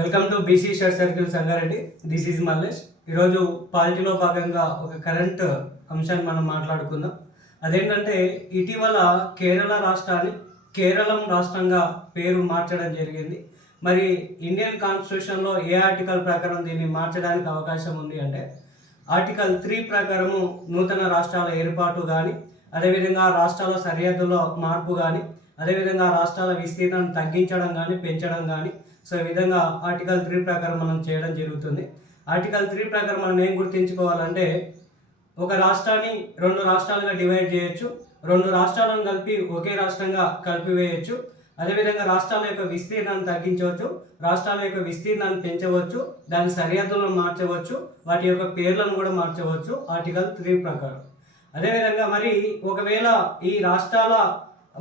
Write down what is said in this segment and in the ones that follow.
Welcome to BC shirt circle Sangareddy. This is Mallesh. ఈరోజు పాలిటీలో భాగంగా ఒక కరెంట్ అంశాన్ని మనం మాట్లాడుకుందాం. అదేంటంటే ఇటీవల కేరళ రాష్ట్రాన్ని కేరళం రాష్ట్రంగా పేరు మార్చడం జరిగింది. మరి ఇండియన్ కాన్స్టిట్యూషన్లో ఏ ఆర్టికల్ ప్రకారం దీన్ని మార్చడానికి అవకాశం ఉంది అంటే ఆర్టికల్ 3 ప్రకారము నూతన రాష్ట్రాల ఏర్పాటు కానీ, అదేవిధంగా రాష్ట్రాల సరిహద్దులో మార్పు కానీ, అదేవిధంగా రాష్ట్రాల విస్తీర్ణం తగ్గించడం కానీ పెంచడం కానీ, సో ఈ విధంగా ఆర్టికల్ 3 ప్రకారం మనం చేయడం జరుగుతుంది. ఆర్టికల్ 3 ప్రకారం మనం ఏం గుర్తుంచుకోవాలంటే ఒక రాష్ట్రాన్ని 2 రాష్ట్రాలుగా డివైడ్ చేయొచ్చు, 2 రాష్ట్రాలను కలిపి ఒకే రాష్ట్రంగా కలిపివేయచ్చు, అదేవిధంగా రాష్ట్రాల యొక్క విస్తీర్ణాన్ని తగ్గించవచ్చు, రాష్ట్రాల యొక్క విస్తీర్ణాన్ని పెంచవచ్చు, దాని సరిహద్దులను మార్చవచ్చు, వాటి యొక్క పేర్లను కూడా మార్చవచ్చు ఆర్టికల్ 3 ప్రకారం. అదేవిధంగా మరి ఒకవేళ ఈ రాష్ట్రాల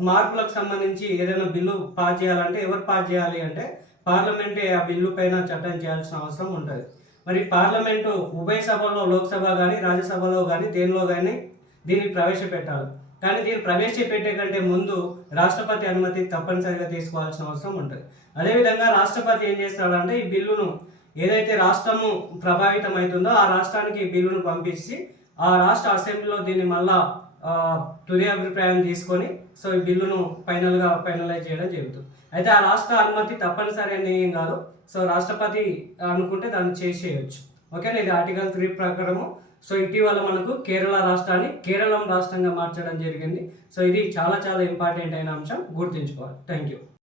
మార్పులకు సంబంధించి ఏదైనా బిల్లు పాస్ చేయాలంటే ఎవరు పాస్ చేయాలి అంటే పార్లమెంటే ఆ బిల్లు పైన చట్టం చేయాల్సిన అవసరం ఉంటుంది. మరి పార్లమెంటు ఉభయ సభలో లోక్సభ కానీ రాజ్యసభలో కానీ దేనిలో కానీ దీన్ని ప్రవేశపెట్టాలి. కానీ దీన్ని ప్రవేశపెట్టే కంటే ముందు రాష్ట్రపతి అనుమతి తప్పనిసరిగా తీసుకోవాల్సిన అవసరం ఉంటుంది. అదేవిధంగా రాష్ట్రపతి ఏం చేస్తాడంటే ఈ బిల్లును ఏదైతే రాష్ట్రము ప్రభావితం అవుతుందో ఆ రాష్ట్రానికి ఈ బిల్లును పంపించి ఆ రాష్ట్ర అసెంబ్లీలో దీన్ని మళ్ళా తుది అభిప్రాయం తీసుకొని సో ఈ బిల్లును ఫైనలైజ్ చేయడం జరుగుతుంది. అయితే ఆ రాష్ట్ర అనుమతి తప్పనిసరి అని ఏం కాదు. సో రాష్ట్రపతి అనుకుంటే దాన్ని చేసేయచ్చు. ఓకేనా, ఇది ఆర్టికల్ 3 ప్రకారము. సో ఇటీవల మనకు కేరళ రాష్ట్రాన్ని కేరళం రాష్ట్రంగా మార్చడం జరిగింది. సో ఇది చాలా చాలా ఇంపార్టెంట్ అయిన అంశం, గుర్తుంచుకోవాలి. Thank you.